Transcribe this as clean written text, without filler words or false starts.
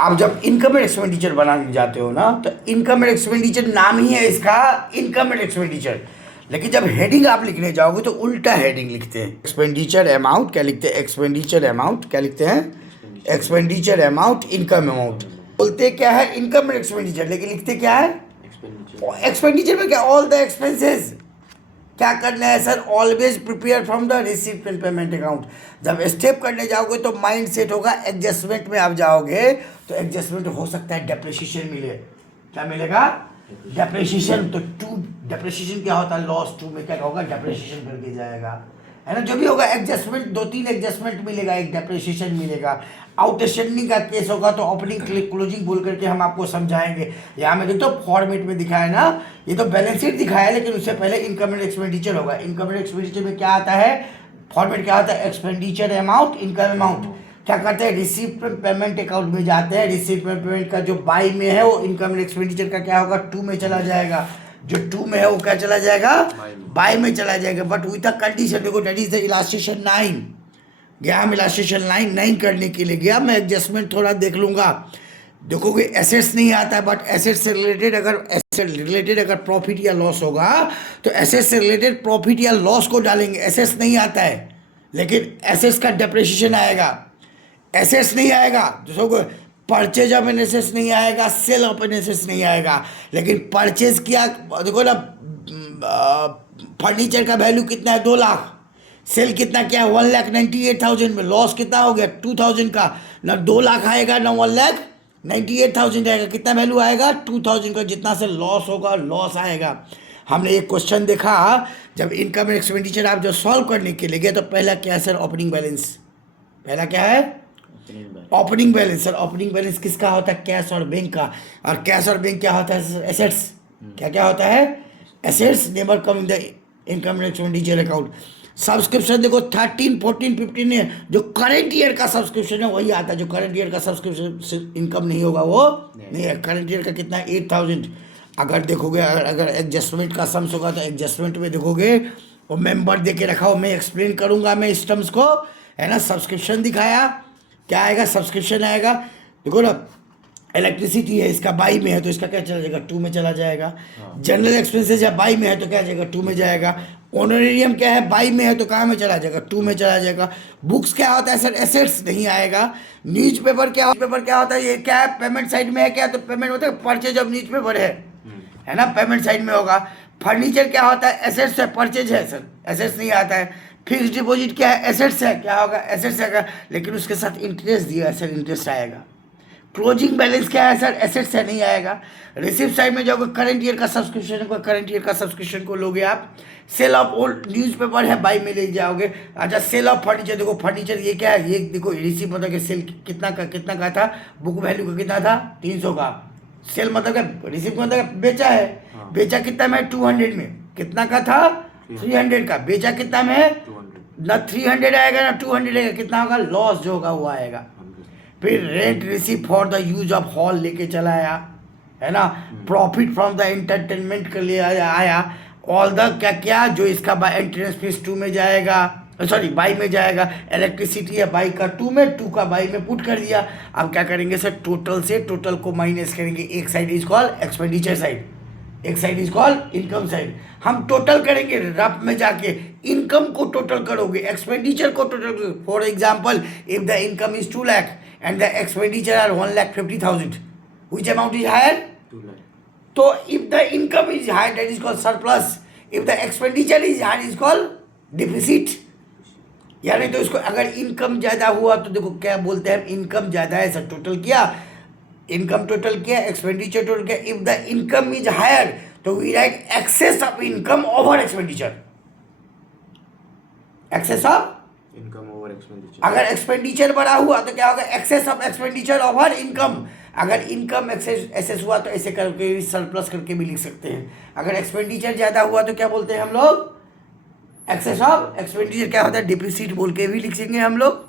आप जब income and expenditure बनाने जाते हो ना, तो इनकम एंड एक्सपेंडिचर नाम ही है इसका इनकम एंड एक्सपेंडिचर, लेकिन जब हेडिंग आप लिखने जाओगे तो उल्टा हेडिंग लिखते हैं। एक्सपेंडिचर अमाउंट क्या लिखते हैं? एक्सपेंडिचर अमाउंट क्या लिखते हैं? Expenditure amount, income amount. बोलते क्या है? इनकम एंड एक्सपेंडिचर, लेकिन लिखते क्या है? एक्सपेंडिचर में क्या? All the expenses. क्या करना है sir? Always prepare from the receipt and payment account. जब स्टेप करने जाओगे तो माइंड सेट होगा एडजस्टमेंट में आप जाओगे, तो एडजस्टमेंट हो सकता है डेप्रिसिएशन मिले। क्या मिलेगा? डेप्रिसिएशन। तो टू डेप्रिसिएशन क्या होता है? लॉस। टू में क्या होगा? डेप्रिसिएशन करके जाएगा, है ना। जो भी होगा एडजस्टमेंट, 2-3 एडजस्टमेंट मिलेगा, एक डेप्रिसिएशन मिलेगा। आउटस्टैंडिंग का केस होगा तो ओपनिंग क्लोजिंग बोल करके हम आपको समझाएंगे। यहाँ में देखो फॉर्मेट में दिखाया है ना, ये तो बैलेंस शीट दिखाया है, लेकिन उससे पहले इनकम एंड एक्सपेंडिचर होगा। इनकम एंड एक्सपेंडिचर में क्या आता है? फॉर्मेट क्या होता है? Expenditure amount, income amount. क्या करते हैं? रिसीप्ट पेमेंट अकाउंट में जाते हैं। रिसीप्ट पेमेंट का जो बाई में है वो इनकम एंड एक्सपेंडिचर का क्या होगा? 2 में चला जाएगा। जो 2 में है वो क्या चला जाएगा? बाई में चला जाएगा, बट विद अ कंडीशन। देखो दैट इज द इलास्ट्रेशन 9 गया। हम इलास्ट्रेशन 9 करने के लिए गया, मैं एडजस्टमेंट थोड़ा देख लूंगा। देखोगे एसेट्स नहीं आता है, बट एसेट से रिलेटेड अगर प्रॉफिट या लॉस होगा तो एसेट से रिलेटेड प्रॉफिट या लॉस को डालेंगे। एसेट्स नहीं आता है, लेकिन एसेट्स का डेप्रिसिएशन आएगा। एसेट्स नहीं आएगा, देखो परचेज ऑफ एन एसेट्स नहीं आएगा, सेल ऑफ एन एसेट्स नहीं आएगा। लेकिन परचेज किया, देखो ना, फर्नीचर का वैल्यू कितना है? 2 लाख। सेल कितना क्या है? 1,98,000 में। लॉस कितना हो गया? 2,000 का। ना 2 लाख आएगा ना 1,98,000 आएगा। कितना वैल्यू आएगा? 2,000 का। जितना से लॉस होगा, लॉस आएगा। हमने एक क्वेश्चन देखा, जब इनकम एक्सपेंडिचर आप जो सॉल्व करने के लिए गए तो पहला क्या है सर? Opening balance. पहला क्या है? Opening balance. Sir opening balance किसका होता है? कैश और बैंक का। और कैश और बैंक क्या होता है? एसेट्स। क्या क्या होता है? Assets never come in the income expenditure account. Subscription देखो 13, 14, 15 है, जो करंट ईयर का सब्सक्रिप्शन है वही आता है। जो करंट ईयर का सब्सक्रिप्शन इनकम नहीं होगा वो नहीं है। करंट ईयर का कितना है? 8,000। अगर देखोगे, अगर एडजस्टमेंट का सम्स होगा तो एडजस्टमेंट में देखोगे वो मेंबर दे के रखा हो। मैं एक्सप्लेन करूंगा मैं इस टर्म्स को, है ना। सब्सक्रिप्शन दिखाया, क्या आएगा? सब्सक्रिप्शन आएगा। देखो ना, इलेक्ट्रिसिटी है, इसका बाई में है तो इसका क्या चला जाएगा? 2 में चला जाएगा। जनरल एक्सपेंसेस है, बाई में है तो क्या जाएगा? 2 में जाएगा। ऑनरेरियम क्या है? बाई में है तो कहाँ में चला जाएगा? 2 में चला जाएगा। बुक्स क्या होता है सर? एसेट्स नहीं आएगा। न्यूज़पेपर क्या होता है? ये क्या है? पेमेंट साइड में है क्या? तो पेमेंट होता है, परचेज ऑफ न्यूज़पेपर है ना, पेमेंट साइड में होगा। फर्नीचर क्या होता है? एसेट्स है, परचेज है सर, एसेट्स नहीं आता है। फिक्स डिपॉजिट क्या है? एसेट्स है, क्या होगा? एसेट्स है, लेकिन उसके साथ इंटरेस्ट दिया है सर, इंटरेस्ट आएगा। क्लोजिंग बैलेंस क्या है सर? एसेट्स है, नहीं आएगा। रिसिप्ट साइड में जाओगे, करंट ईयर का सब्सक्रिप्शन को, करंट ईयर का सब्सक्रिप्शन को लोगे आप। सेल ऑफ ओल्ड न्यूज़पेपर है, बाई में ले जाओगे। अच्छा, सेल ऑफ फर्नीचर, देखो फर्नीचर ये क्या है? ये देखो रिसिप्ट मतलब कि सेल कितना का था? बुक वैल्यू का कितना था? 300 का। सेल मतलब क्या? रिसिप्ट मतलब बेचा है। बेचा कितना में? 200 में। कितना का था? 300 का। बेचा कितना में? ना 300 आएगा ना 200 आएगा। कितना होगा? लॉस जो होगा वो आएगा। फिर rent receive for the use of hall लेके चला आया, है ना। प्रॉफिट फ्रॉम द एंटरटेनमेंट के लिए आया। ऑल द क्या क्या जो इसका एंट्रेंस फीस 2 में जाएगा, सॉरी बाई में जाएगा। इलेक्ट्रिसिटी है बाई का 2 में, 2 का बाई में पुट कर दिया। अब क्या करेंगे सर? टोटल से टोटल को माइनस करेंगे। एक side is call expenditure side, एक side is call income side. हम टोटल करेंगे रफ में जाके, इनकम को टोटल करोगे, एक्सपेंडिचर को टोटल करोगे। For example, if the income is 2 lakh and the expenditure are 1,50,000, which amount is higher? 2 lakh. So if the income is high, that is called surplus. If the expenditure is high, is called deficit. यानी तो इसको अगर income ज़्यादा हुआ तो देखो क्या बोलते हैं? इनकम ज़्यादा है सर, टोटल किया, इनकम टोटल किया, एक्सपेंडिचर टोटल किया। If the income is higher तो we write excess of income over expenditure. Excess of income over expenditure. अगर एक्सपेंडिचर बढ़ा हुआ तो क्या होगा? Excess of expenditure over income. अगर इनकम एक्सेस हुआ तो ऐसे करके भी सरप्लस करके भी लिख सकते हैं। अगर एक्सपेंडिचर ज़्यादा हुआ तो क्या बोलते हैं हम लोग? एक्सेस ऑफ एक्सपेंडिचर क्या होता है? डिफिसिट बोल के भी लिखेंगे हम लोग।